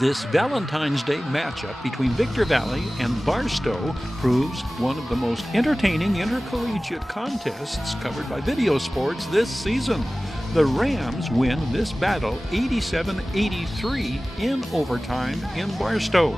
This Valentine's Day matchup between Victor Valley and Barstow proves one of the most entertaining intercollegiate contests covered by Videosportz this season. The Rams win this battle 87-83 in overtime in Barstow.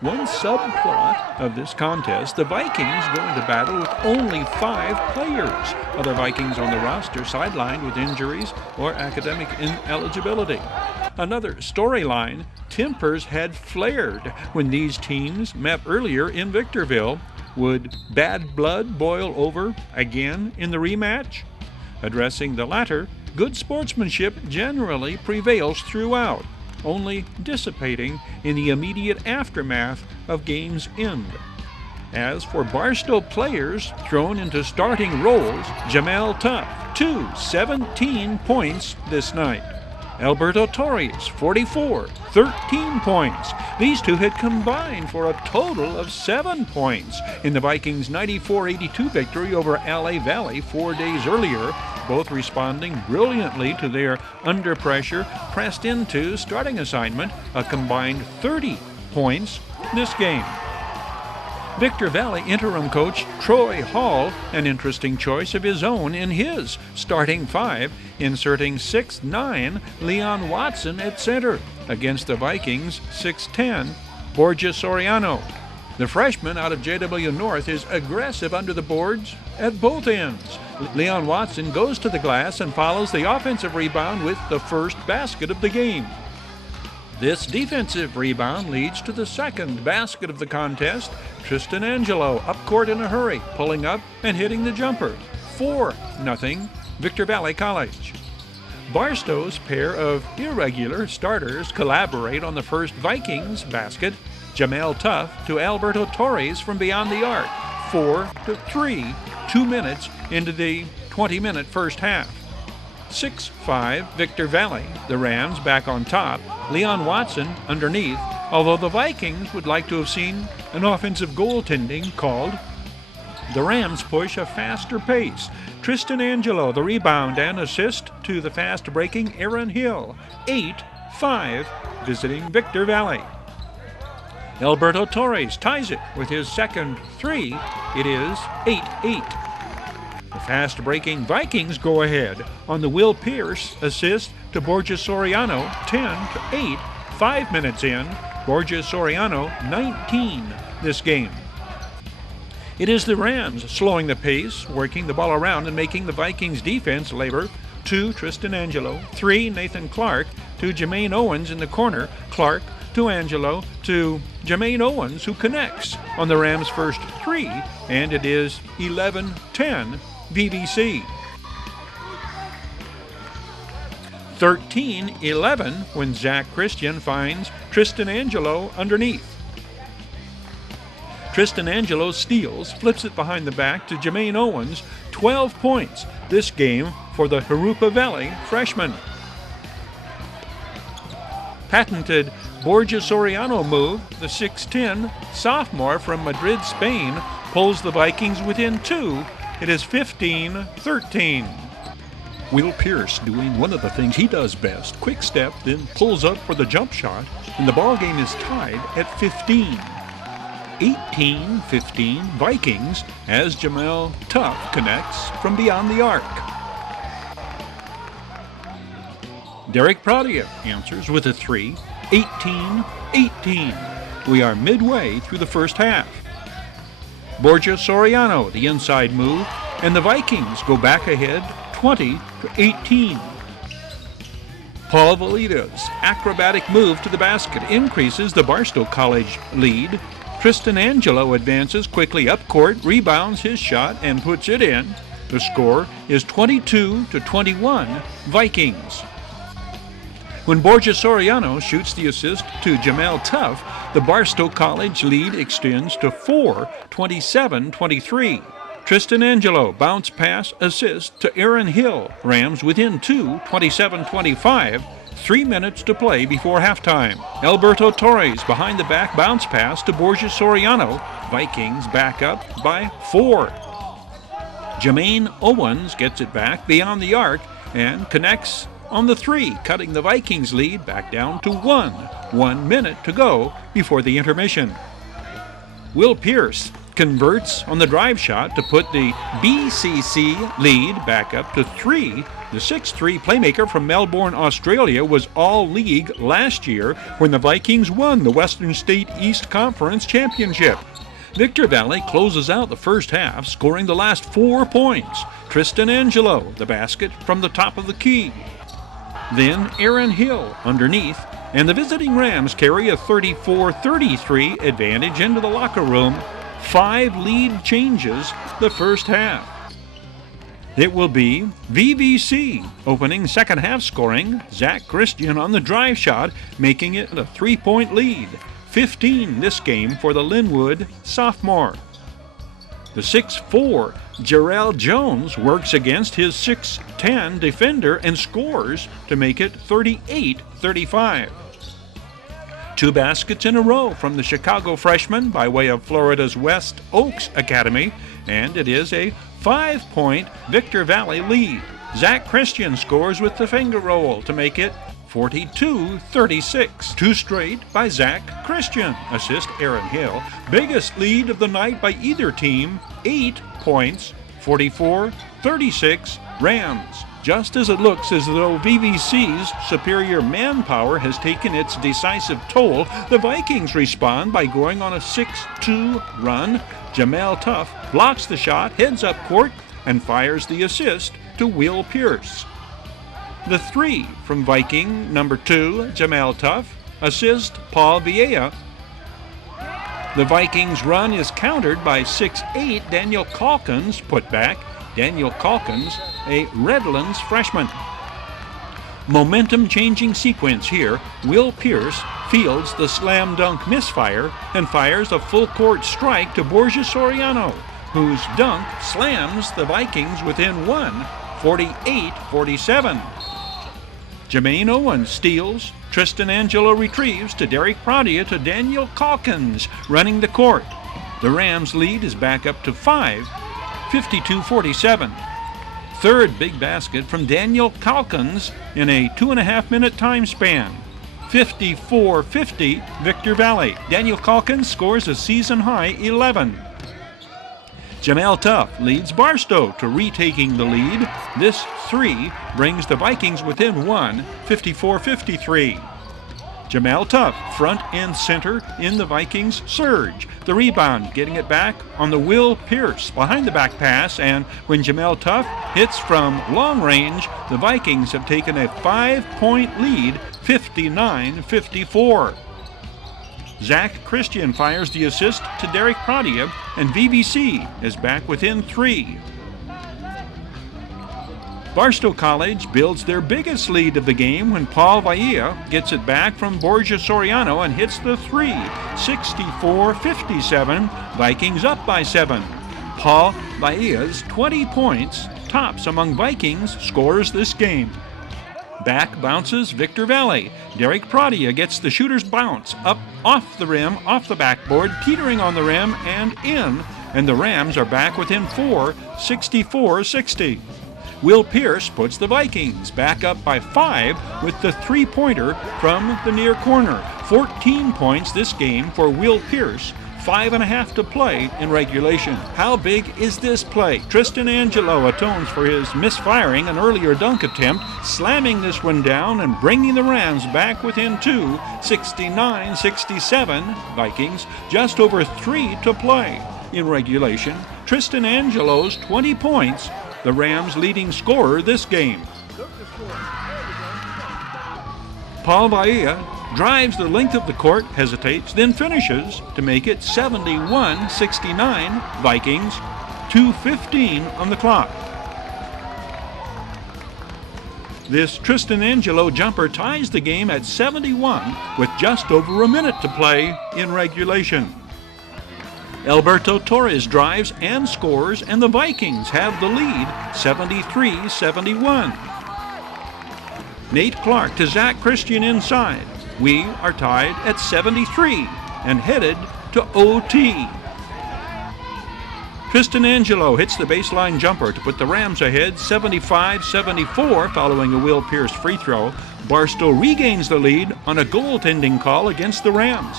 One subplot of this contest, the Vikings go into battle with only 5 players. Other Vikings on the roster sidelined with injuries or academic ineligibility. Another storyline, tempers had flared when these teams met earlier in Victorville. Would bad blood boil over again in the rematch? Addressing the latter, good sportsmanship generally prevails throughout, only dissipating in the immediate aftermath of game's end. As for Barstow players thrown into starting roles, Jamel Tuff, 17 points this night. Alberto Torres, 44, 13 points. These two had combined for a total of 7 points in the Vikings' 94-82 victory over LA Valley 4 days earlier, both responding brilliantly to their under pressure, pressed into starting assignment, a combined 30 points this game. Victor Valley interim coach Troy Hall, an interesting choice of his own in his starting 5, inserting 6'9" Leon Watson at center against the Vikings' 6'10" Borja Soriano. The freshman out of JW North is aggressive under the boards at both ends. Leon Watson goes to the glass and follows the offensive rebound with the first basket of the game. This defensive rebound leads to the second basket of the contest. Tristan Angelo up court in a hurry, pulling up and hitting the jumper. 4-0 Victor Valley College. Barstow's pair of irregular starters collaborate on the first Vikings basket. Jamel Tuff to Alberto Torres from beyond the arc. 4-3, 2 minutes into the 20-minute first half. 6-5 Victor Valley. The Rams back on top. Leon Watson underneath, although the Vikings would like to have seen an offensive goaltending called. The Rams push a faster pace. Tristan Angelo, the rebound and assist to the fast-breaking Aaron Hill. 8-5 visiting Victor Valley. Alberto Torres ties it with his second 3. It is 8-8. The fast-breaking Vikings go ahead on the Will Pierce assist to Borja Soriano, 10-8. 5 minutes in, Borja Soriano, 19 this game. It is the Rams slowing the pace, working the ball around and making the Vikings defense labor. 2, Tristan Angelo. 3, Nathan Clark to Jermaine Owens in the corner. Clark to Angelo to Jermaine Owens, who connects on the Rams' first 3, and it is 11-10 VVC. 13-11 when Zach Christian finds Tristan Angelo underneath. Tristan Angelo steals, flips it behind the back to Jermaine Owens. 12 points this game for the Jurupa Valley freshman. Patented Borja Soriano move, the 6'10" sophomore from Madrid, Spain, pulls the Vikings within 2. It is 15-13. Will Pierce doing one of the things he does best, quick step, then pulls up for the jump shot, and the ball game is tied at 15. 18-15 Vikings as Jamel Tuff connects from beyond the arc. Derek Pradia answers with a 3. 18-18. We are midway through the first half. Borja Soriano, the inside move, and the Vikings go back ahead 20-18. Paul Valida's acrobatic move to the basket increases the Barstow College lead. Tristan Angelo advances quickly up court, rebounds his shot, and puts it in. The score is 22-21 Vikings. When Borja Soriano shoots the assist to Jamel Tuff, the Barstow College lead extends to 4, 27-23. Tristan Angelo bounce pass assist to Aaron Hill. Rams within 2, 27-25. 3 minutes to play before halftime. Alberto Torres behind the back bounce pass to Borja Soriano. Vikings back up by 4. Jermaine Owens gets it back beyond the arc and connects on the 3, cutting the Vikings' lead back down to 1. 1 minute to go before the intermission. Will Pierce converts on the drive shot to put the BCC lead back up to 3. The 6'3" playmaker from Melbourne, Australia was all-league last year when the Vikings won the Western State East Conference Championship. Victor Valley closes out the first half, scoring the last 4 points. Tristan Angelo, the basket from the top of the key. Then Aaron Hill underneath, and the visiting Rams carry a 34-33 advantage into the locker room. 5 lead changes the first half. It will be VVC opening second half scoring. Zach Christian on the drive shot, making it a 3-point lead. 15 this game for the Linwood sophomore. The 6'4" Jarrell Jones works against his 6'10" defender and scores to make it 38-35. 2 baskets in a row from the Chicago freshman by way of Florida's West Oaks Academy, and it is a 5-point Victor Valley lead. Zach Christian scores with the finger roll to make it 42-36. 2 straight by Zach Christian. Assist Aaron Hill. Biggest lead of the night by either team, 8 points, 44-36 Rams. Just as it looks as though VVC's superior manpower has taken its decisive toll, the Vikings respond by going on a 6-2 run. Jamel Tuff blocks the shot, heads up court, and fires the assist to Will Pierce. The 3 from Viking number 2, Jamel Tuff, assist Paul Vieira. The Vikings' run is countered by 6'8" Daniel Calkins putback. Daniel Calkins, a Redlands freshman. Momentum-changing sequence here. Will Pierce fields the slam dunk misfire and fires a full-court strike to Borja Soriano, whose dunk slams the Vikings within 1, 48-47. Jermaine Owens steals. Tristan Angelo retrieves to Derek Pradia to Daniel Calkins running the court. The Rams' lead is back up to 5, 52-47. Third big basket from Daniel Calkins in a 2.5-minute time span. 54-50 Victor Valley. Daniel Calkins scores a season-high 11. Jamel Tuff leads Barstow to retaking the lead. This 3 brings the Vikings within 1, 54-53. Jamel Tuff, front and center in the Vikings surge. The rebound, getting it back on the Will Pierce behind the back pass, and when Jamel Tuff hits from long range, the Vikings have taken a 5-point lead, 59-54. Zach Christian fires the assist to Derek Pradia, and VVC is back within 3. Barstow College builds their biggest lead of the game when Paul Vieira gets it back from Borja Soriano and hits the 3. 64-57, Vikings up by 7. Paul Vieira's 20 points tops among Vikings scores this game. Back bounces Victor Valley. Derek Pradia gets the shooter's bounce up off the rim, off the backboard, teetering on the rim and in, and the Rams are back within 4, 64-60. Will Pierce puts the Vikings back up by 5 with the 3-pointer from the near corner. 14 points this game for Will Pierce, 5.5 to play in regulation. How big is this play? Tristan Angelo atones for his misfiring an earlier dunk attempt, slamming this one down and bringing the Rams back within 2, 69-67. Vikings just over 3 to play in regulation. Tristan Angelo's 20 points, the Rams' leading scorer this game. Paul Vieira drives the length of the court, hesitates, then finishes to make it 71-69 Vikings, 2:15 on the clock. This Tristan Angelo jumper ties the game at 71 with just over a minute to play in regulation. Alberto Torres drives and scores, and the Vikings have the lead, 73-71. Nate Clark to Zach Christian inside. We are tied at 73 and headed to OT. Tristan Angelo hits the baseline jumper to put the Rams ahead 75-74 following a Will Pierce free throw. Barstow regains the lead on a goaltending call against the Rams.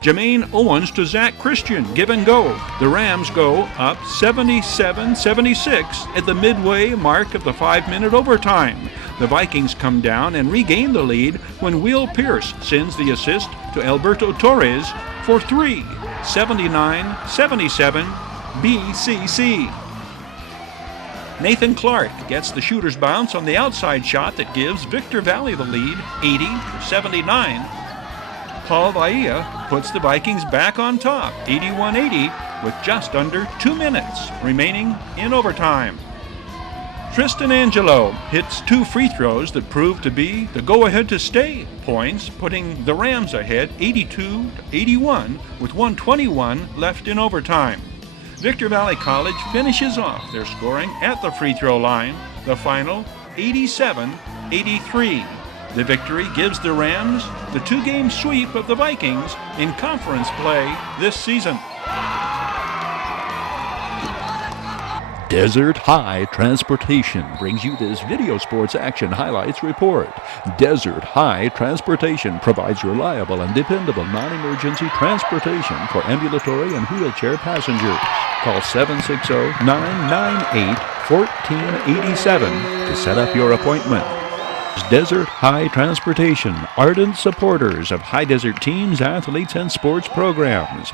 Jermaine Owens to Zach Christian, give and go. The Rams go up 77-76 at the midway mark of the 5-minute overtime. The Vikings come down and regain the lead when Will Pierce sends the assist to Alberto Torres for 3. 79-77 BCC. Nathan Clark gets the shooter's bounce on the outside shot that gives Victor Valley the lead 80-79. Paul Vaia puts the Vikings back on top 81-80 with just under 2 minutes remaining in overtime. Tristan Angelo hits 2 free throws that prove to be the go-ahead to stay points, putting the Rams ahead 82-81 with 1:21 left in overtime. Victor Valley College finishes off their scoring at the free throw line, the final 87-83. The victory gives the Rams the 2-game sweep of the Vikings in conference play this season. Desert High Transportation brings you this Videosportz Action Highlights report. Desert High Transportation provides reliable and dependable non-emergency transportation for ambulatory and wheelchair passengers. Call 760-998-1487 to set up your appointment. Desert High Transportation, ardent supporters of high desert teams, athletes, and sports programs.